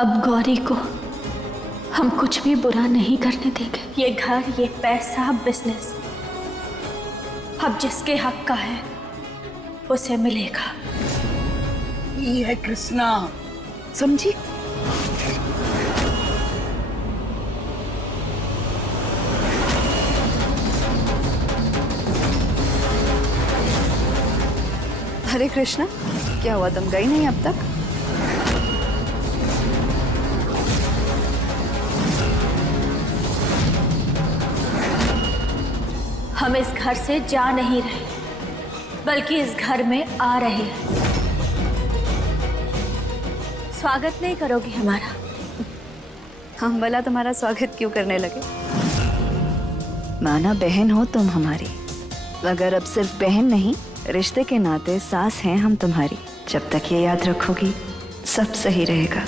अब गौरी को हम कुछ भी बुरा नहीं करने देंगे। ये घर, ये पैसा, बिजनेस अब जिसके हक का है उसे मिलेगा। ये है कृष्णा, समझी? हरे कृष्णा, क्या हुआ, तुम गई नहीं अब तक? हम इस घर से जा नहीं रहे, बल्कि इस घर में आ रहे हैं। स्वागत नहीं करोगी हमारा? हम भला तुम्हारा स्वागत क्यों करने लगे? माना बहन हो तुम हमारी, मगर अब सिर्फ बहन नहीं, रिश्ते के नाते सास हैं हम तुम्हारी। जब तक ये याद रखोगी सब सही रहेगा।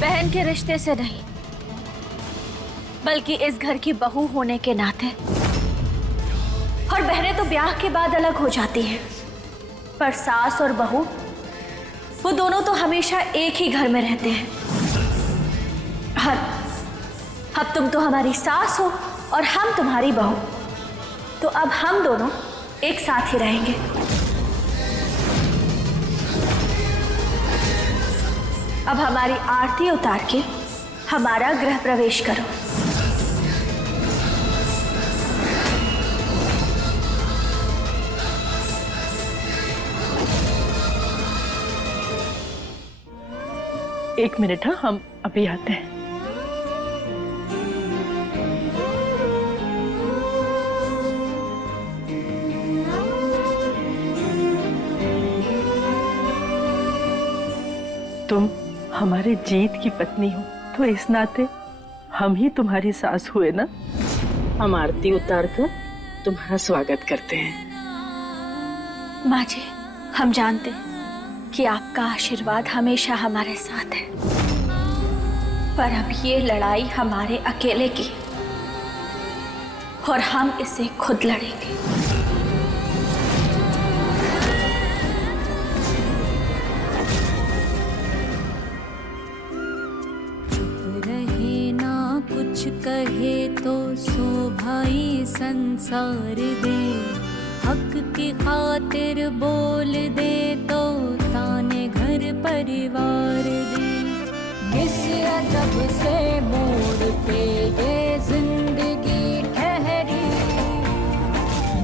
बहन के रिश्ते से नहीं, बल्कि इस घर की बहू होने के नाते। और बहनें तो ब्याह के बाद अलग हो जाती हैं, पर सास और बहू वो दोनों तो हमेशा एक ही घर में रहते हैं। अब तुम तो हमारी सास हो और हम तुम्हारी बहू, तो अब हम दोनों एक साथ ही रहेंगे। अब हमारी आरती उतार के हमारा गृह प्रवेश करो। एक मिनट, हाँ, हम अभी आते हैं। तुम हमारे जीत की पत्नी हो, तो इस नाते हम ही तुम्हारी सास हुए ना। हम आरती उतार कर तुम्हारा स्वागत करते हैं। माँ जी, हम जानते हैं कि आपका आशीर्वाद हमेशा हमारे साथ है, पर अब ये लड़ाई हमारे अकेले की है और हम इसे खुद लड़ेंगे। रहे ना कुछ कहे तो सो भाई संसार दे, हक की खातिर बोल दे तो ताने घर परिवार दे। किस अदब से मोड़ पे ये जिंदगी ठहरी,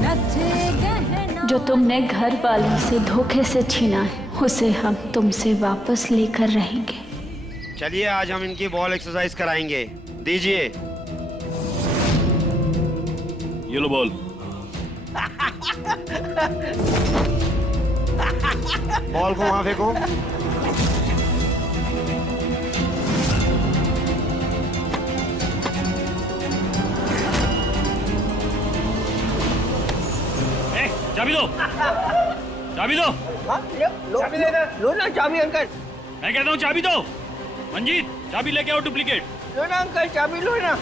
नथ गहना। जो तुमने घर वालों से धोखे से छीना है, उसे हम तुमसे वापस लेकर रहेंगे। चलिए, आज हम इनकी बॉल एक्सरसाइज कराएंगे। दीजिए। ये लो बॉल। बॉल को वहां फेंको। चाबी दो, चाबी दो। लो ना चाबी अंकल। मैं कहता हूँ चाबी दो। मंजीत, चाबी लेके आओ डुप्लीकेट। लो ना अंकल, चाबी लो ना।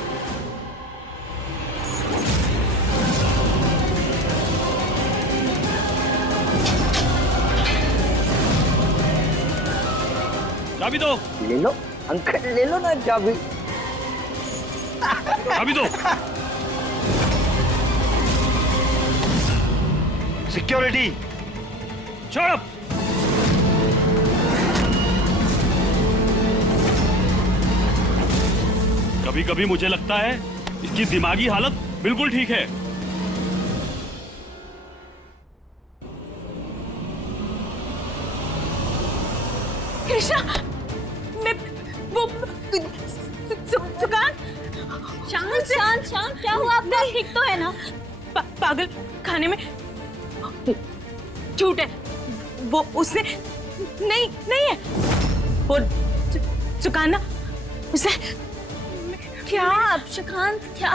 चाबी दो। ले लो अंकल, ले लो ना चाबी। चाबी दो। सिक्योरिटी। चुप। कभी कभी मुझे लगता है इसकी दिमागी हालत बिल्कुल ठीक है। कृष्णा, मैं वो दुकान। शांत, क्या हुआ आपका? ठीक तो है ना? पागल खाने में झूठ है वो। उसने नहीं है वो सुकाना। उसे क्या शिकांत, क्या?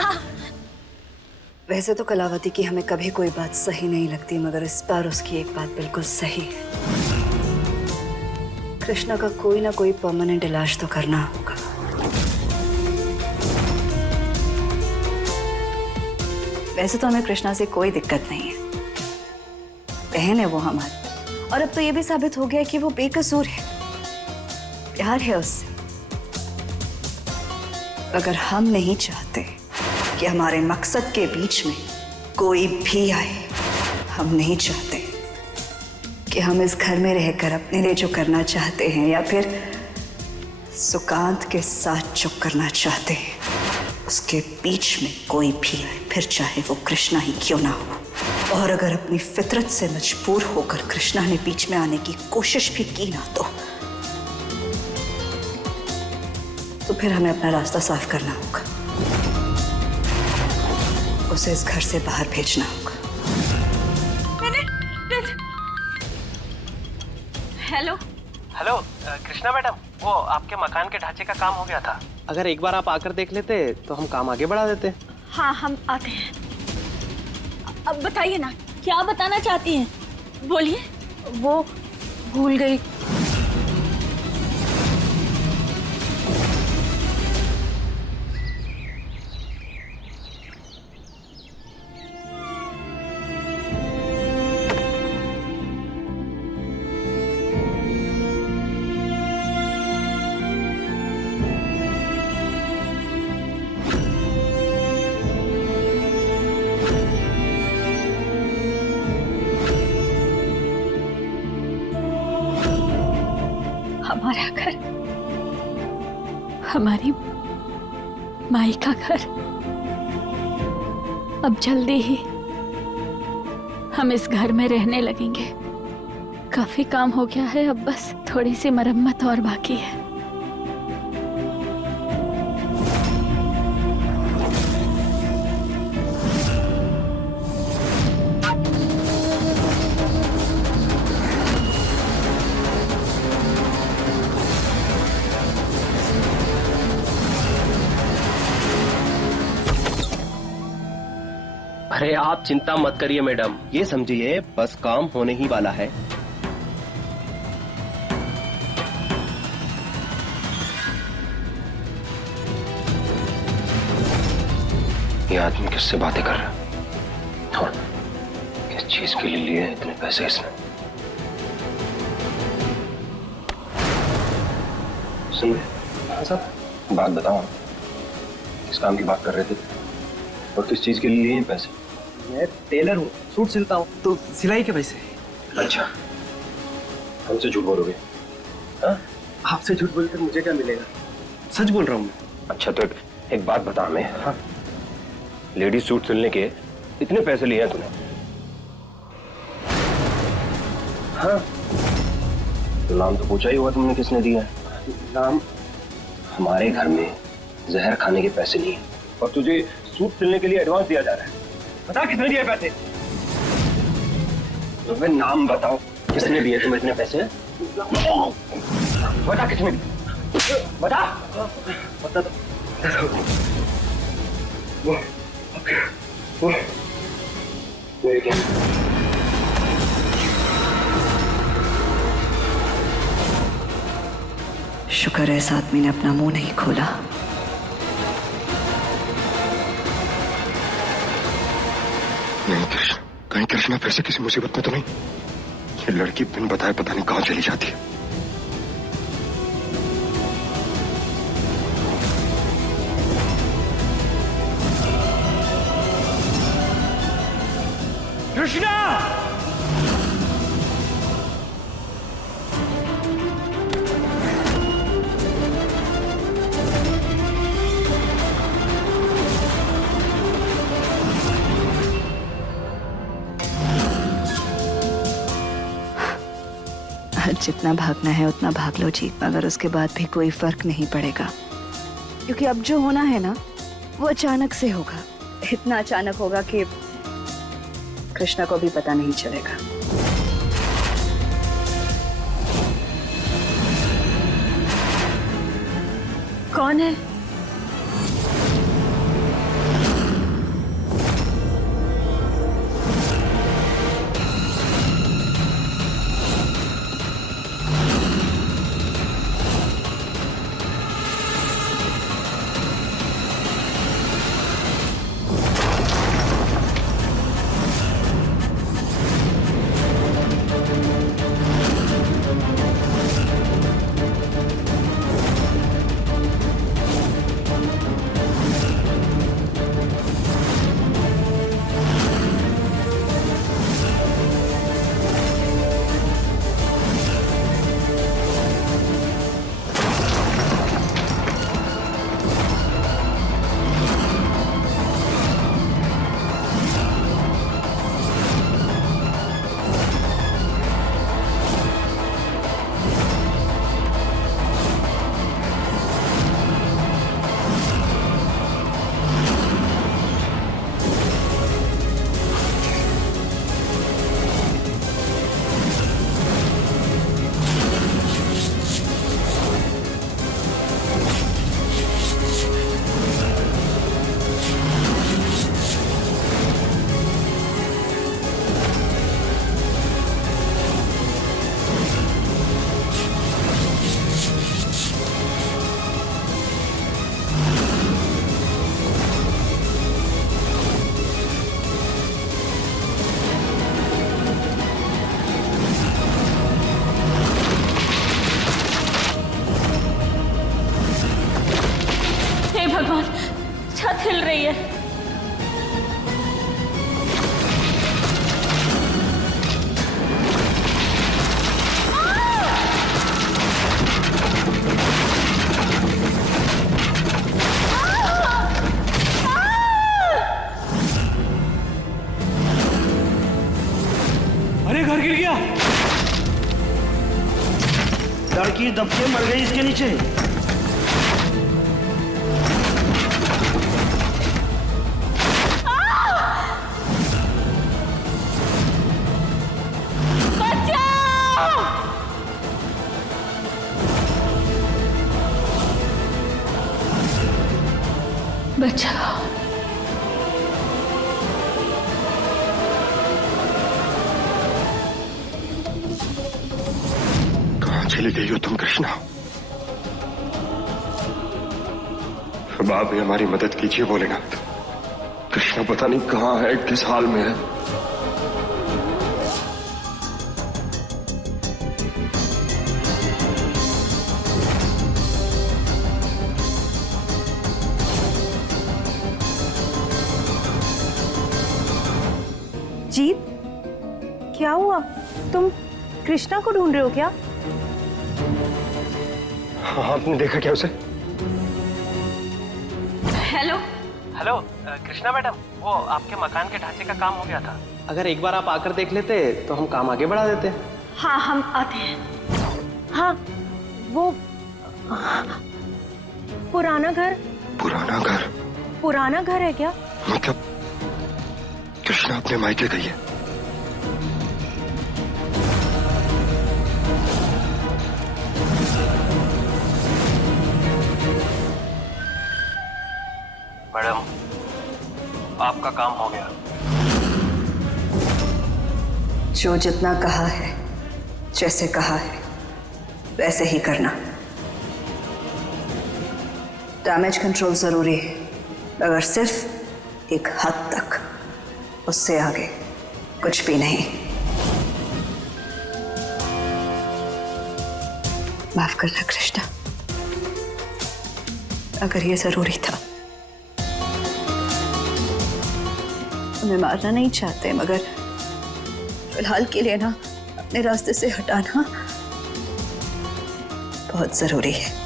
वैसे तो कलावती की हमें कभी कोई बात सही नहीं लगती, मगर इस बार उसकी एक बात बिल्कुल सही है। कृष्णा का कोई ना कोई परमानेंट इलाज तो करना होगा। वैसे तो हमें कृष्णा से कोई दिक्कत नहीं है, बहन है वो हमारी, और अब तो ये भी साबित हो गया कि वो बेकसूर है, प्यार है उससे। अगर हम नहीं चाहते कि हमारे मकसद के बीच में कोई भी आए, हम नहीं चाहते कि हम इस घर में रहकर अपने लिए जो करना चाहते हैं या फिर सुकांत के साथ जो करना चाहते हैं उसके बीच में कोई भी आए, फिर चाहे वो कृष्णा ही क्यों ना हो। और अगर अपनी फितरत से मजबूर होकर कृष्णा ने बीच में आने की कोशिश भी की ना तो फिर हमें अपना रास्ता साफ करना होगा, उसे इस घर से बाहर भेजना होगा। हेलो हेलो कृष्णा मैडम, वो आपके मकान के ढांचे का काम हो गया था। अगर एक बार आप आकर देख लेते तो हम काम आगे बढ़ा देते। हाँ, हम आते हैं। अब बताइए ना, क्या बताना चाहती हैं? बोलिए। वो भूल गई। हमारा घर, हमारी माई का घर, अब जल्दी ही हम इस घर में रहने लगेंगे। काफी काम हो गया है, अब बस थोड़ी सी मरम्मत और बाकी है। अरे आप चिंता मत करिए मैडम, ये समझिए बस काम होने ही वाला है। ये आदमी किससे बातें कर रहा है और किस चीज के लिए लिए इतने पैसे इसने? सुन साहब, बात बताओ, किस काम की बात कर रहे थे और किस चीज के लिए लिए पैसे? मैं टेलर हूँ, सूट सिलता हूँ, तो सिलाई के पैसे। अच्छा, हमसे झूठ बोलोगे? हाँ? आपसे झूठ बोलकर मुझे क्या मिलेगा? सच बोल रहा हूँ मैं। अच्छा तो एक बात बता हमें। हाँ, लेडीज सूट सिलने के इतने पैसे लिए हैं तूने? हाँ, तो नाम तो पूछा ही होगा तुमने, किसने दिया है नाम? हमारे घर में जहर खाने के पैसे नहीं है और तुझे सूट सिलने के लिए एडवांस दिया जा रहा है। बता किसने दिए पैसे? तुम्हें नाम बताओ, किसने दिए तुम्हें इतने पैसे? बता किसने दिए? बता। बता दो। वो मेरे क्या? शुक्र है इस आदमी ने अपना मुंह नहीं खोला। नहीं कृष्ण, कहीं कृष्णा फिर से किसी मुसीबत में तो नहीं? ये लड़की बिन बताए पता नहीं कहां चली जाती है। कृष्णा! जितना भागना है उतना भाग लो जी, मगर उसके बाद भी कोई फर्क नहीं पड़ेगा, क्योंकि अब जो होना है ना वो अचानक से होगा। इतना अचानक होगा कि कृष्णा को भी पता नहीं चलेगा। कौन है? भगवान, छत हिल रही है। अरे घर गिर गया। लड़की दब के मर गई इसके नीचे। बचाओ। कहाँ चली गई हो तुम कृष्णा? अब आप भी हमारी मदद कीजिए भोलेनाथ। कृष्णा पता नहीं कहाँ है, किस हाल में है। जीत, क्या हुआ? तुम कृष्णा को ढूंढ रहे हो क्या? हाँ, आपने देखा क्या उसे? हेलो हेलो कृष्णा मैडम, वो आपके मकान के ढांचे का काम हो गया था। अगर एक बार आप आकर देख लेते तो हम काम आगे बढ़ा देते। हाँ, हम आते हैं। हाँ, वो पुराना घर। पुराना घर? पुराना घर है क्या? मतलब कृष्णा अपने मायके गई है? मैडम, आपका काम हो गया। जो जितना कहा है, जैसे कहा है, वैसे ही करना। डैमेज कंट्रोल जरूरी है, मगर सिर्फ एक हद तक, उससे आगे कुछ भी नहीं। माफ करना कृष्णा, अगर ये जरूरी था। हमें मारना नहीं चाहते, मगर फिलहाल के लिए ना अपने रास्ते से हटाना बहुत जरूरी है।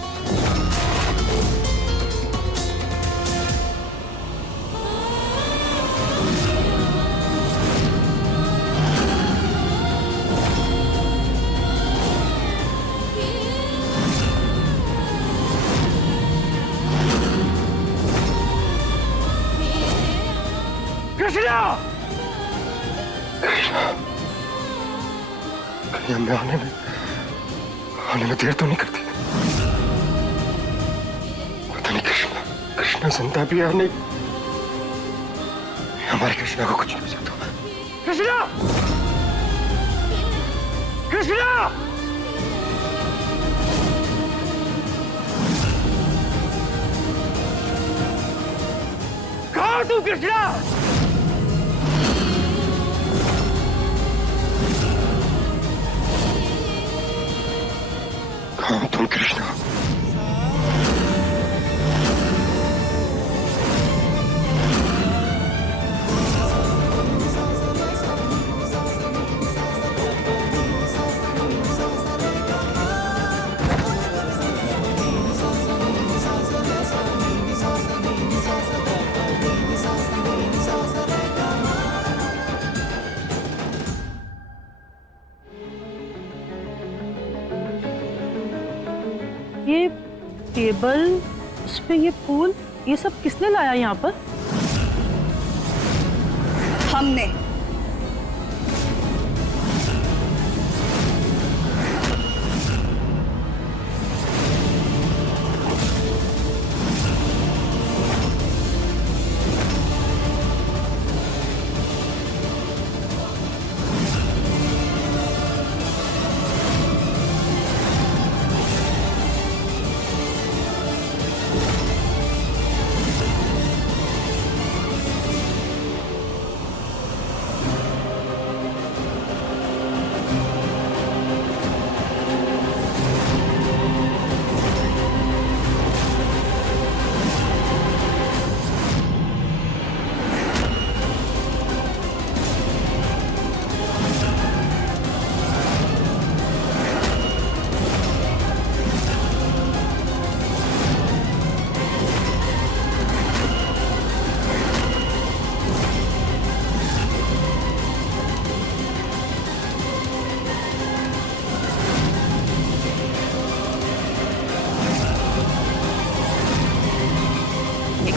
कृष्णा! कहीं हमें आने में देर तो नहीं करती? पता नहीं कृष्णा जिंदा भी है नहीं। हमारे कृष्णा को कुछ नहीं हो सकता। कृष्णा! कृष्णा! कहाँ तू कृष्णा? कहाँ तुम कृष्णा? ये टेबल, उस पे ये फूल, ये सब किसने लाया यहाँ पर? हमने।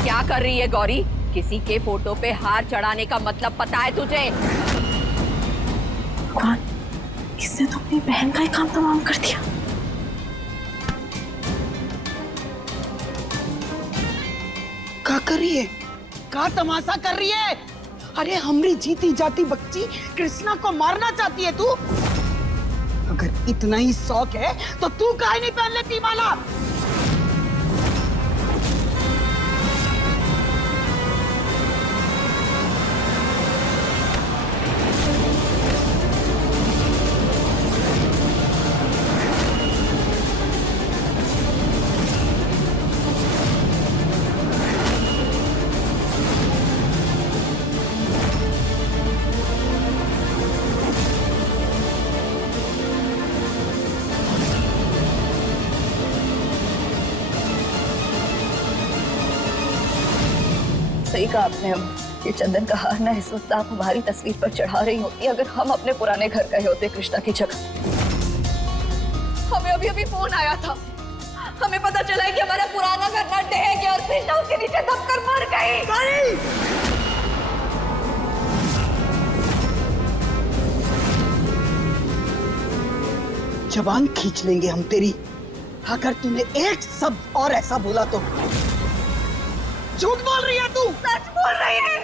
क्या कर रही है गौरी? किसी के फोटो पे हार चढ़ाने का मतलब पता है तुझे? भगवान, इसने तो अपनी बहन का ही काम तमाम कर दिया। क्या कर रही है? क्या तमाशा कर रही है? अरे हमरी जीती जाती बच्ची कृष्णा को मारना चाहती है तू? अगर इतना ही शौक है तो तू काहे नहीं पहन लेती माला? सही कहा आपने। हम ये चंदन का हार ना इस वक्त आप हमारी तस्वीर पर चढ़ा रही होती अगर हम अपने पुराने घर गए होते कृष्णा की जगह। हमें अभी अभी फोन आया था, हमें पता चला है कि हमारा पुराना घर ना ढह गया और कृष्णा उसके नीचे दबकर मर गई। जबान खींच लेंगे हम तेरी अगर तूने एक शब्द और ऐसा बोला तो। झूठ बोल रही है तू? सच बोल रही है।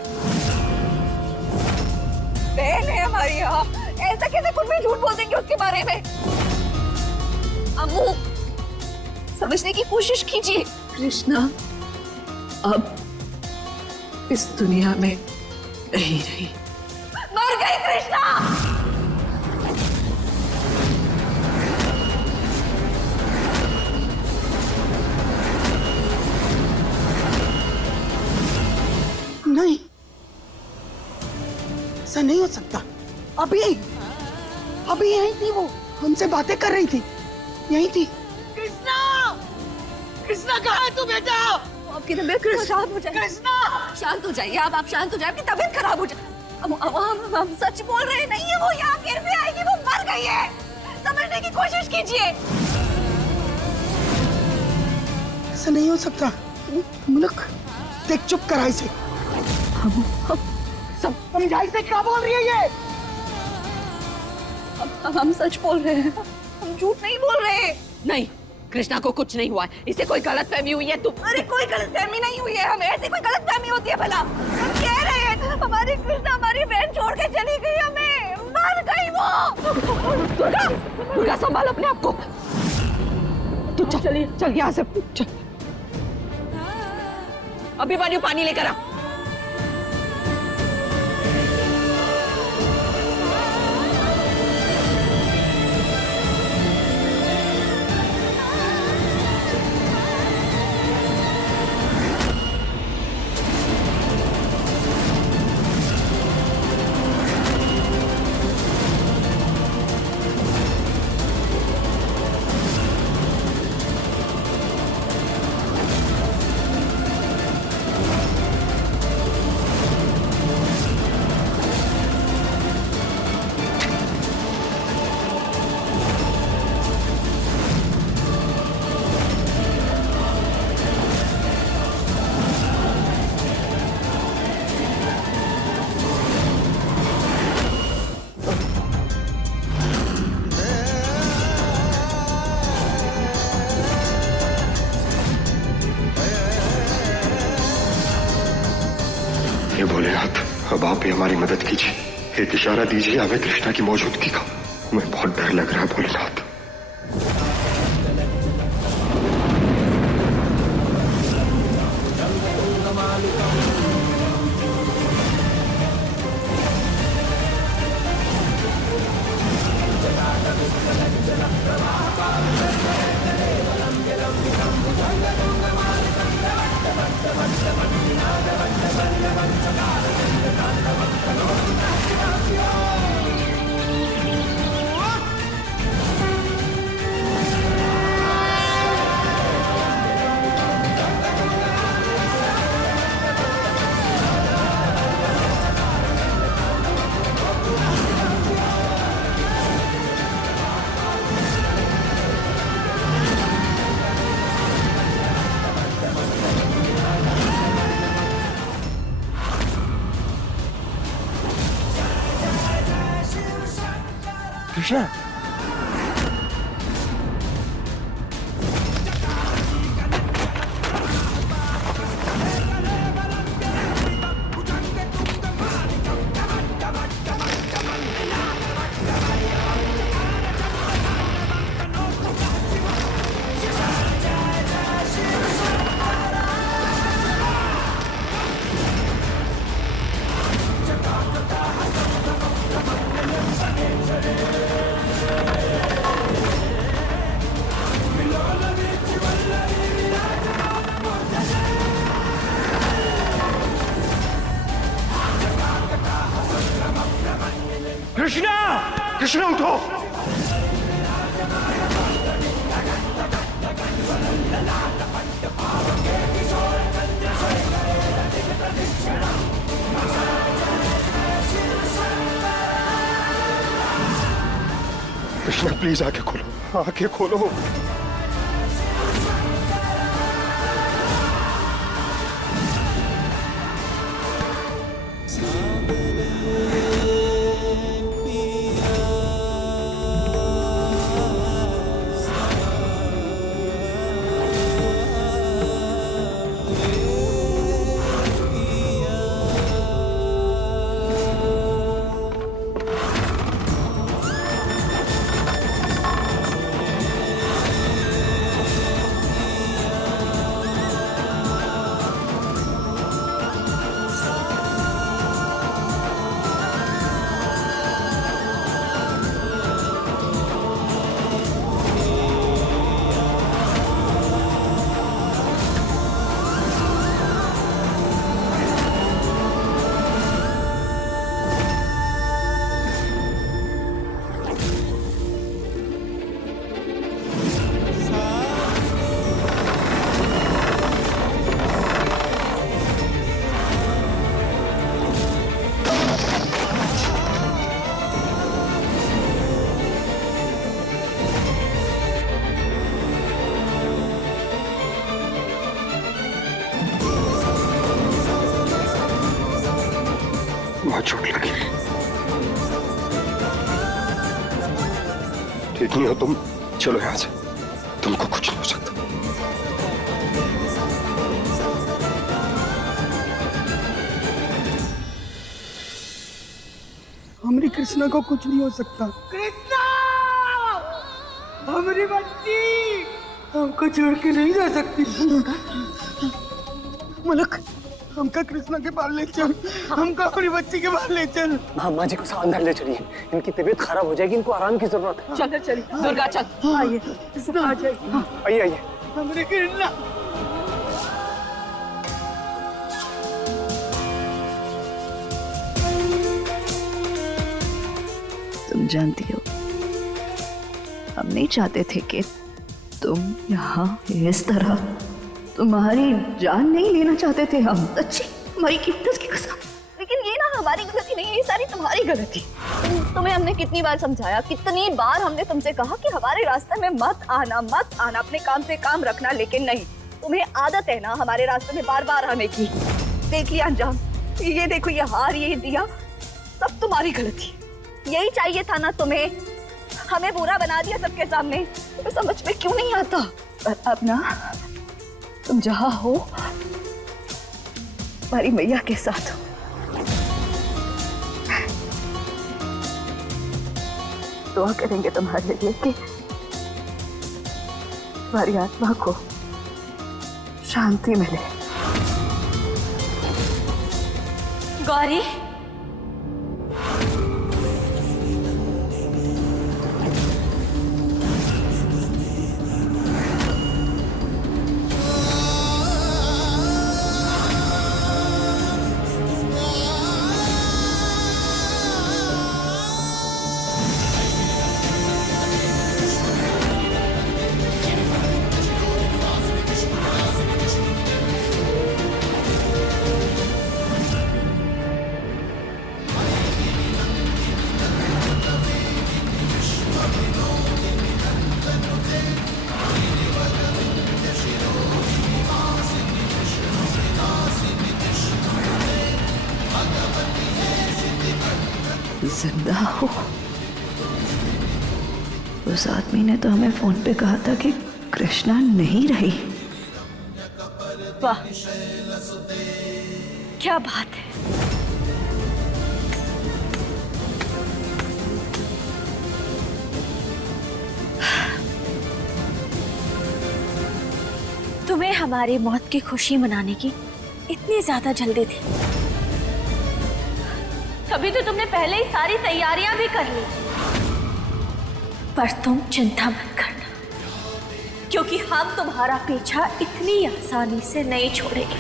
बहन है हमारी, यहाँ ऐसा कैसे कुछ भी झूठ बोल देंगे उसके बारे में? अम्मू समझने की कोशिश कीजिए। कृष्णा अब इस दुनिया में नहीं रही। मर गई कृष्णा। नहीं, ऐसा नहीं हो सकता। अभी यहीं थी वो, हमसे बातें कर रही थी, यहीं थी। कृष्णा, कृष्णा कहाँ है तू बेटा? आपकी तबीयत खराब हो जाए। कृष्णा शांत हो जाइए आप शांत हो जाइए, आपकी तबीयत खराब हो जाए। हम सच बोल रहे नहीं है, वो यहाँ फिर से आएगी, वो मर गई है। समझने की कोशिश कीजिए। ऐसा नहीं हो सकता। मुल्क देख, चुप करा इसे। सब समझा इसे, क्या बोल रही है ये? हम सच बोल रहे हैं, हम झूठ नहीं बोल रहे। नहीं, कृष्णा को कुछ नहीं हुआ है, इसे कोई गलतफहमी हुई है। तुम अरे कोई गलतफहमी नहीं हुई है, हमें ऐसी कोई गलतफहमी होती है भला? हम कह रहे हैं हमारी कृष्णा हमारी बहन छोड़ के चली गई, हमें मर गई वो। दुर्गा संभाल अपने आप को। तू चल यहाँ से चल। अभी पानी लेकर आ। ये भोलेनाथ, अब आप ही हमारी मदद कीजिए। एक इशारा दीजिए हमें कृष्णा की मौजूदगी का। हमें बहुत डर लग रहा है भोलेनाथ। कृष्णा कृष्णा कृष्णा उठो। कृष्णा प्लीज आंखें खोलो, आंखें खोलो। बहुत चोट लगी। ठीक नहीं हो तुम, चलो यहाँ से, तुमको कुछ नहीं हो सकता। हमारी कृष्णा को कुछ नहीं हो सकता। कृष्णा, हमारी बच्ची हमको छोड़ के नहीं जा सकती। मलक, हमका कृष्णा के पास ले चल, हमका अपनी बच्ची के पास ले चल। अम्मा जी को अंदर ले चलिए, इनकी तबीयत खराब हो जाएगी, इनको आराम की जरूरत है। चल चलिए दुर्गा, चल आइए, आ जाइए। आइए आइए। हमारी कृष्णा। तुम जानती हो, हम नहीं चाहते थे कि तुम यहाँ इस तरह, तुम्हारी जान नहीं लेना चाहते थे हम, सच्ची हमारी कीमत की कसम। लेकिन ये ना हमारी गलती नहीं है, ये सारी तुम्हारी गलती। तुम्हें हमने कितनी बार समझाया, कितनी बार हमने तुमसे कहा कि हमारे रास्ते में मत आना, मत आना, अपने काम से काम रखना, लेकिन नहीं, तुम्हें आदत है ना हमारे रास्ते में बार बार आने की। देख लिया अंजाम, ये देखो, ये हार, ये दिया, सब तुम्हारी गलती। यही चाहिए था ना तुम्हें, हमें बुरा बना दिया सबके सामने। तो समझ में क्यों नहीं आता? पर अब ना तुम जहां हो, हमारी मैया के साथ हो। दुआ करेंगे तुम्हारे लिए कि तुम्हारी आत्मा को शांति मिले। गौरी, जिंदा हो, उस आदमी ने तो हमें फोन पे कहा था कि कृष्णा नहीं रही। वाह, क्या बात है। तुम्हें हमारी मौत की खुशी मनाने की इतनी ज्यादा जल्दी थी, तभी तो तुमने पहले ही सारी तैयारियां भी कर ली। पर तुम चिंता मत करना, क्योंकि हम तुम्हारा पीछा इतनी आसानी से नहीं छोड़ेंगे।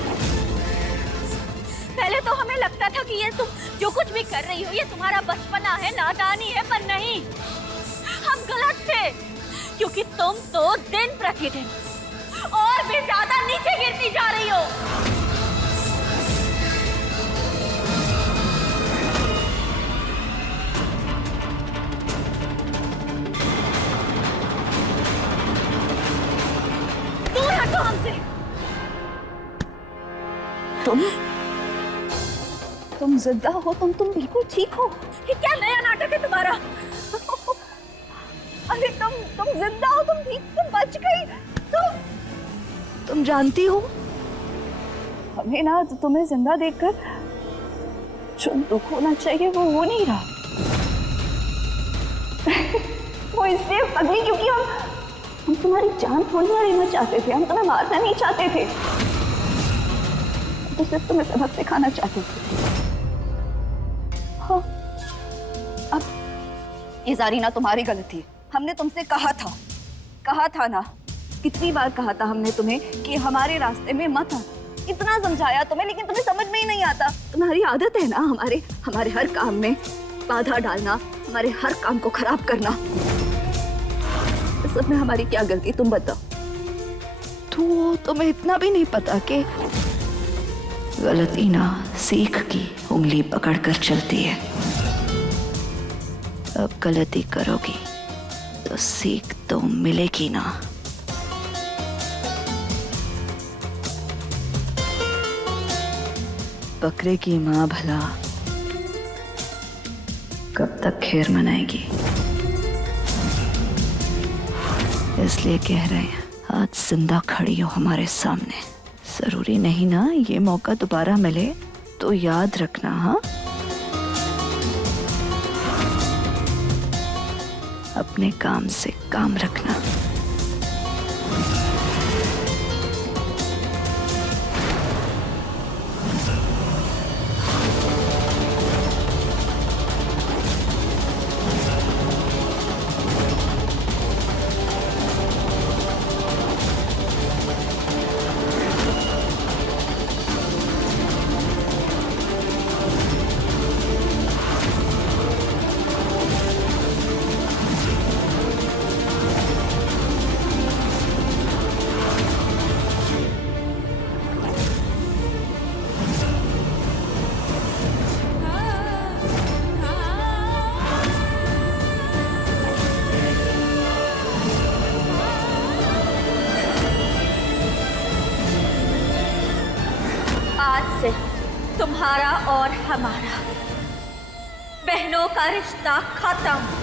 पहले तो हमें लगता था कि ये तुम जो कुछ भी कर रही हो ये तुम्हारा बचपना है, नादानी है, पर नहीं, हम गलत थे। क्योंकि तुम तो दिन प्रतिदिन और भी ज्यादा नीचे गिरती जा रही हो। दूर हटो हमसे। तुम जिंदा हो, तुम बिल्कुल ठीक हो। ये क्या नया नाटक है तुम्हारा? अरे तुम जिंदा हो, तुम ठीक, तुम बच गई। तुम जानती हो, हमें ना तुम्हें जिंदा देखकर जो दुख होना चाहिए वो हो नहीं रहा। वो इसलिए पगली क्योंकि हम तुम्हारी जान थोड़ी ना लेना चाहते थे, हम तुम्हें मारना नहीं चाहते थे, तो सिर्फ तुम्हें सबक सिखाना चाहते थे। हाँ, अब ये जारीना तुम्हारी गलती है। हमने तुमसे कहा था ना, कितनी बार कहा था हमने तुम्हें कि हमारे रास्ते में मत आना। इतना समझाया तुम्हें, लेकिन तुम्हें समझ में ही नहीं आता। तुम्हारी आदत है ना हमारे हर काम में बाधा डालना, हमारे हर काम को खराब करना। इस सब में हमारी क्या गलती, तुम बताओ। तो तुम्हें इतना भी नहीं पता कि गलती ना सीख की उंगली पकड़कर चलती है। अब गलती करोगी तो सीख तो मिलेगी ना। बकरे की माँ भला कब तक खैर मनाएगी? इसलिए कह रहे हैं, आज जिंदा खड़ी हो हमारे सामने। जरूरी नहीं ना ये मौका दोबारा मिले, तो याद रखना। हाँ, अपने काम से काम रखना। तुम्हारा और हमारा बहनों का रिश्ता खत्म।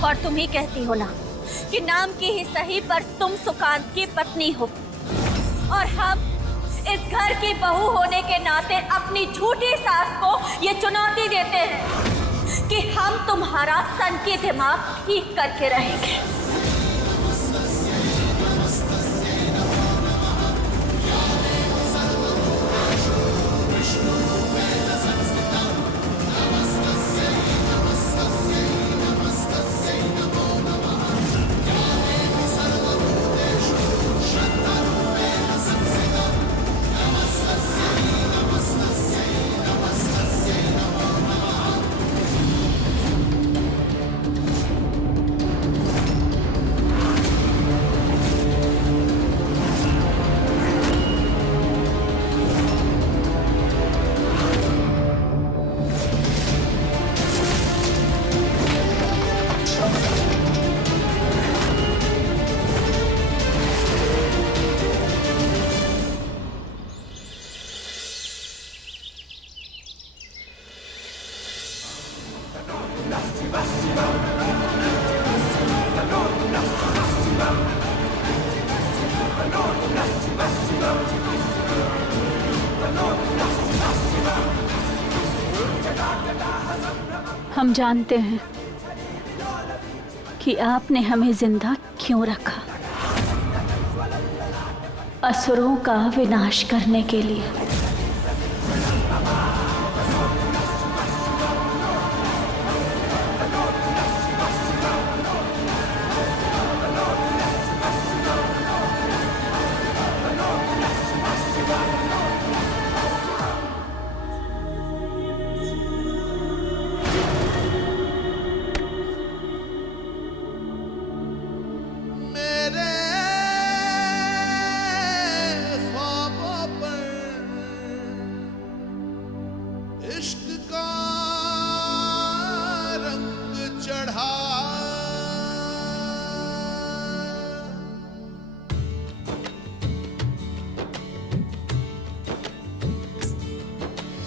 और तुम ही कहती हो ना कि नाम की ही सही पर तुम सुकांत की पत्नी हो, और हम इस घर की बहू होने के नाते अपनी झूठी सास को ये चुनौती देते हैं कि हम तुम्हारा सनकी दिमाग ठीक करके रहेंगे। हम जानते हैं कि आपने हमें जिंदा क्यों रखा, असुरों का विनाश करने के लिए।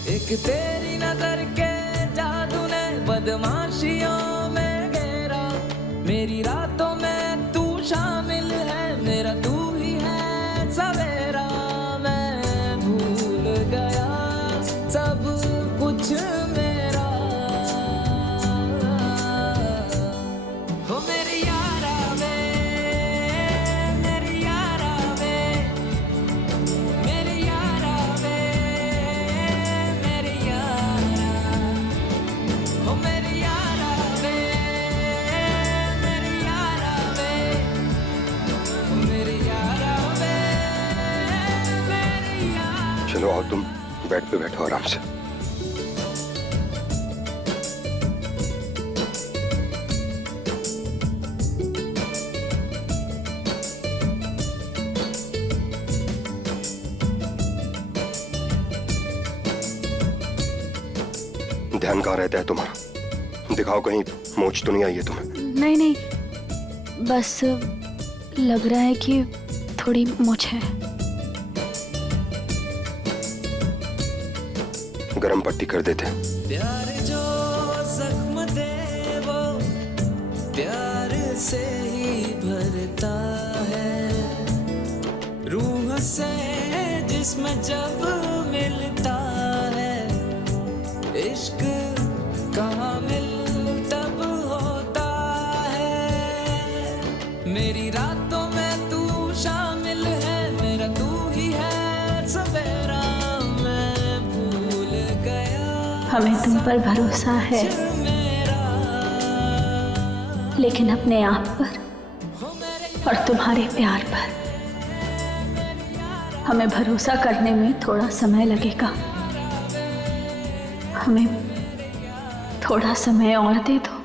एक तेरी नजर के जादू ने बदमाशियों में घेरा, मेरी रातों में तू शामिल है, मेरा तू ही है सवेरा। मैं भूल गया सब कुछ मेरा, हो मेरी यारा वे, मेरी यारा वे, मेरी यारा वे, मेरी यारा, हो मेरी यारा वे, मेरी यारा वे, हो मेरी यारा वे, मेरी यारा। चलो आओ, तुम बेड पे बैठो आराम से। ध्यान कहाँ रहता है तुम्हारा? दिखाओ कहीं मोच तो नहीं आई है तुम्हें? नहीं नहीं, बस लग रहा है कि थोड़ी मूंछ है। गरम पट्टी कर देते हैं। प्यार जो जख्म दे वो प्यार से ही भरता है, रूह से जिस्म जब मिलता है, इश्क कहाँ मिल तब होता है। मेरी रातों में तू शामिल है, मेरा तू ही है सवेरा। मैं भूल गया हमें तुम पर भरोसा है, लेकिन अपने आप पर और तुम्हारे प्यार पर हमें भरोसा करने में थोड़ा समय लगेगा। हमें थोड़ा समय और दे दो।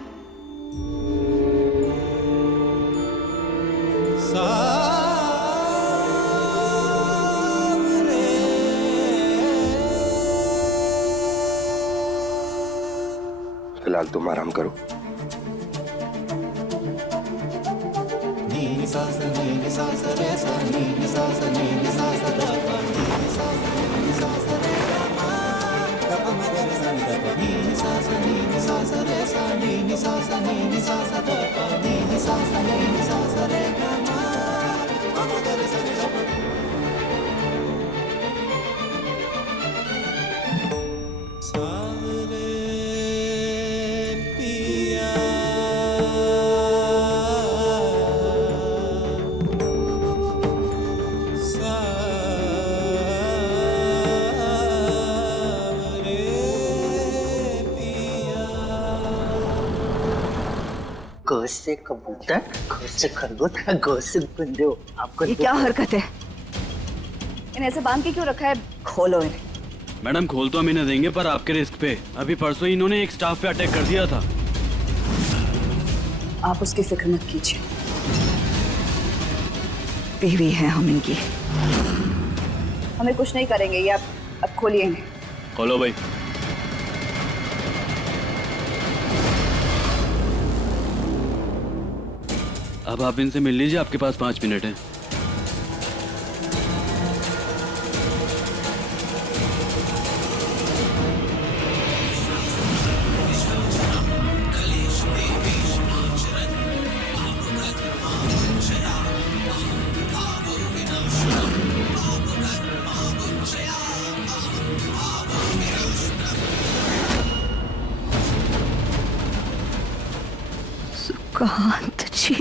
फिलहाल तुम आराम करो। ग से कबूतर, ख से खरगोश, ग से बंदे हो। आपको ये क्या हरकत है? इन्हें ऐसे बांध के क्यों रखा है? खोलो इन्हें। मैडम खोल तो हम इन्हें देंगे, पर आपके रिस्क पे। अभी परसों इन्होंने एक स्टाफ पे अटैक कर दिया था। आप उसकी फिक्र मत कीजिए, बीवी है हम इनकी, हमें कुछ नहीं करेंगे। ये आप अब खोलिए इन्हें। खोलो भाई। अब आप इनसे मिल लीजिए, आपके पास 5 मिनट है। सुकांत जी।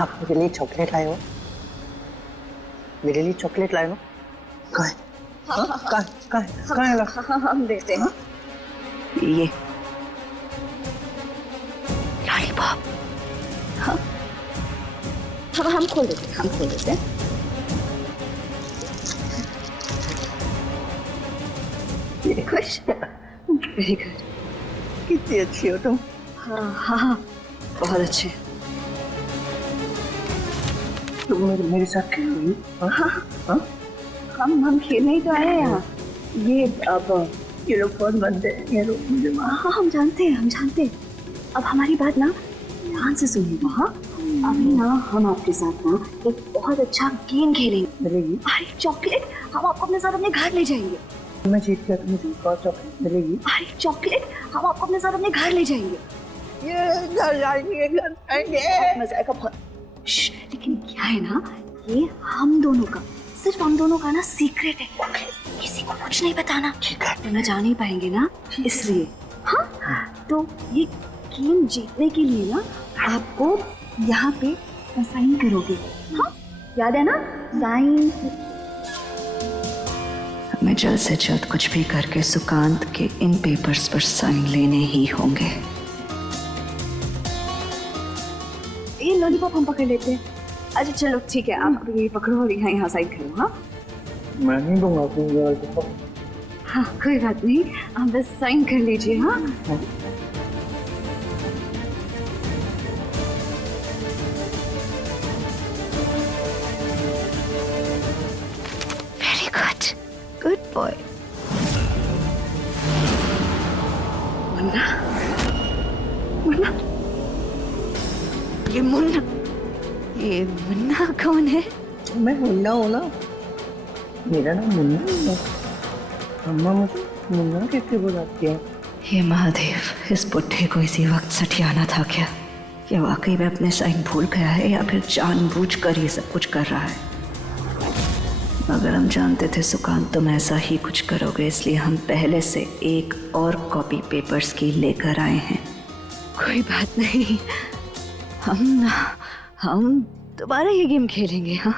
आप मेरे लिए चॉकलेट लाए हो? मेरे लिए चॉकलेट लाए हो? कहाँ है? हम देते हैं। ये लॉलीपॉप। हाँ, हम खोल देते हैं। ये खुश? Very good. कितनी अच्छी हो तुम। हाँ, बहुत अच्छे। तुम मेरे साथ खेल रही हो? हाँ? हम खेलने ही तो आए हैं यहाँ। ये लोग बहुत गंदे हैं, ये लोग मुझे हाँ, हम जानते हैं। अब हमारी बात ना ध्यान से सुनिएगा। हाँ, अभी ना हम आपके साथ ना एक बहुत अच्छा गेम खेलेंगे। अरे चॉकलेट हम आपको अपने साथ अपने घर ले जाएंगे। मैं जीत गया तो मुझे एक और चॉकलेट मिलेगी। अरे चॉकलेट हम आपको अपने साथ अपने घर ले जाएंगे। ये घर जाएंगे। मजा आएगा बहुत। लेकिन क्या है ना, ये हम दोनों का, सिर्फ हम दोनों का ना सीक्रेट है। किसी को कुछ नहीं बताना, वरना जान ही पाएंगे ना, इसलिए। हाँ, तो ये गेम जीतने के लिए ना आपको यहाँ पे साइन करोगे। हाँ, याद है ना, साइन। हमें जल्द से जल्द कुछ भी करके सुकांत के इन पेपर्स पर साइन लेने ही होंगे। ये लॉलीपॉप हम पकड़ लेते हैं। अच्छा चलो ठीक है, आप ये पकड़ो और यहाँ साइन करो। हाँ, मैं नहीं दूंगा। हाँ कोई बात नहीं, आप बस साइन कर लीजिए। हाँ, वेरी गुड बॉय। मुन्ना, ये मुन्ना कौन है? मैं मुन्ना हूँ ना, मेरा नाम मुन्ना है। अम्मा मुझे मुन्ना कैसे बुलाती है? ये महादेव, इस बुढ़े को इसी वक्त सठियाना था क्या? ये वाकई में अपने साइन भूल गया है या फिर जानबूझकर ये सब कुछ कर रहा है? अगर हम जानते थे सुकांत तुम ऐसा ही कुछ करोगे, इसलिए हम पहले से एक और कॉपी पेपर्स की लेकर आए हैं। कोई बात नहीं, हम दोबारा ये गेम खेलेंगे। हाँ,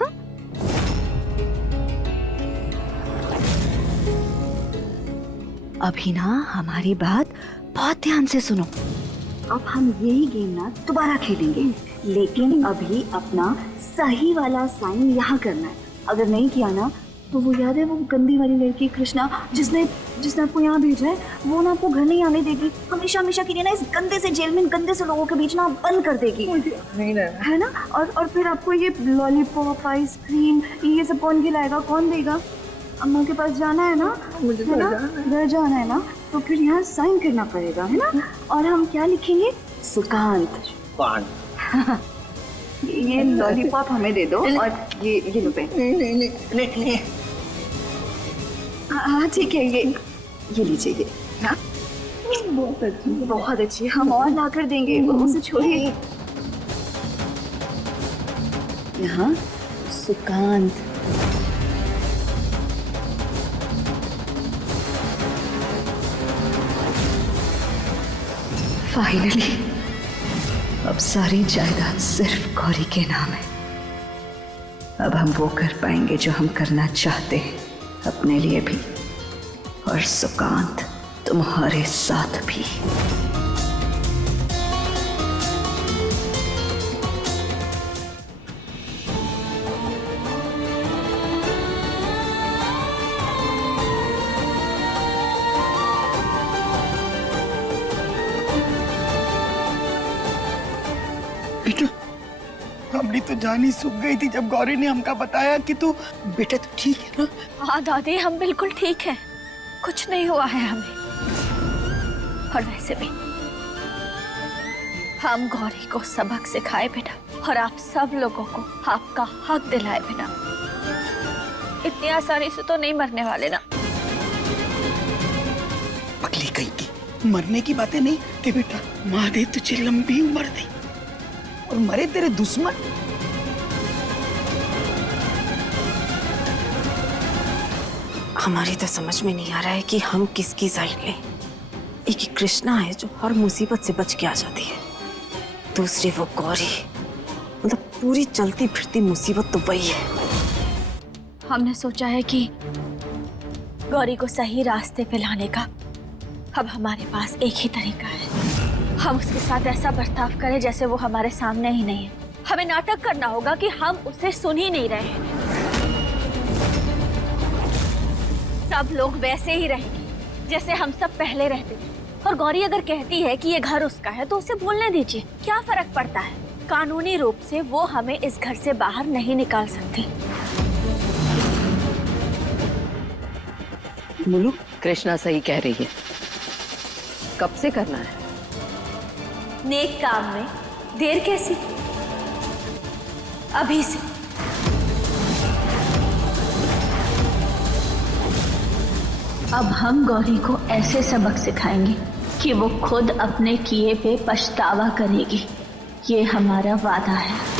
अभी ना हमारी बात बहुत ध्यान से सुनो। अब हम यही गेम ना दोबारा खेलेंगे, लेकिन अभी अपना सही वाला साइन यहाँ करना है। अगर नहीं किया ना तो वो याद है वो गंदी वाली लड़की कृष्णा जिसने आपको यहाँ भेजा है, वो ना आपको घर नहीं आने देगी। हमेशा के लिए ना इस गंदे से जेल में गंदे से लोगों के बीच ना बंद कर देगी। नहीं है ना? और फिर आपको ये लॉलीपॉप, आइसक्रीम, ये सब कौन खिलाएगा, कौन देगा? अम्मा के पास जाना है ना, मुझे है ना, घर जाना है ना, तो फिर यहाँ साइन करना पड़ेगा, है ना? और हम क्या लिखेंगे? सुकांत। ये लॉलीपॉप हमें दे दो और ये लो पेन। नहीं। हाँ ठीक है, ये लीजिए ये। हाँ, बहुत अच्छी। हम और ला कर देंगे, उसे छोड़िए। यहाँ सुकांत। फाइनली अब सारी जायदाद सिर्फ गौरी के नाम है। अब हम वो कर पाएंगे जो हम करना चाहते हैं, अपने लिए भी और सुकांत तुम्हारे साथ भी। हमारी तो जान ही सूख गई थी जब गौरी ने हमका बताया कि तू बेटा तो ठीक है ना? हाँ दादी, हम बिल्कुल ठीक हैं, कुछ नहीं हुआ है हमें। और वैसे भी हम गौरी को सबक सिखाए बिना और आप सब लोगों को आपका हक दिलाए बिना इतनी आसानी से तो नहीं मरने वाले ना। पगली कहीं की मरने की बातें नहीं कि बेटा, महादेव तुझे लंबी उम्र दी और मरे तेरे दुश्मन। हमारी तो समझ में नहीं आ रहा है कि हम किसकी साइड लें। एक ही कृष्णा है जो हर मुसीबत से बच के आ जाती है, दूसरी वो गौरी, मतलब पूरी चलती फिरती मुसीबत तो वही है। हमने सोचा है कि गौरी को सही रास्ते पे लाने का अब हमारे पास एक ही तरीका है। हम उसके साथ ऐसा बर्ताव करें जैसे वो हमारे सामने ही नहीं है। हमें नाटक करना होगा कि हम उसे सुन ही नहीं रहे हैं। सब लोग वैसे ही रहेंगे जैसे हम सब पहले रहते थे। और गौरी अगर कहती है कि ये घर उसका है तो उसे बोलने दीजिए, क्या फर्क पड़ता है। कानूनी रूप से वो हमें इस घर से बाहर नहीं निकाल सकती। मुलू, कृष्णा सही कह रही है। कब से करना है? नेक काम में देर कैसी, अभी से। अब हम गौरी को ऐसे सबक सिखाएंगे कि वो खुद अपने किए पे पछतावा करेगी। ये हमारा वादा है।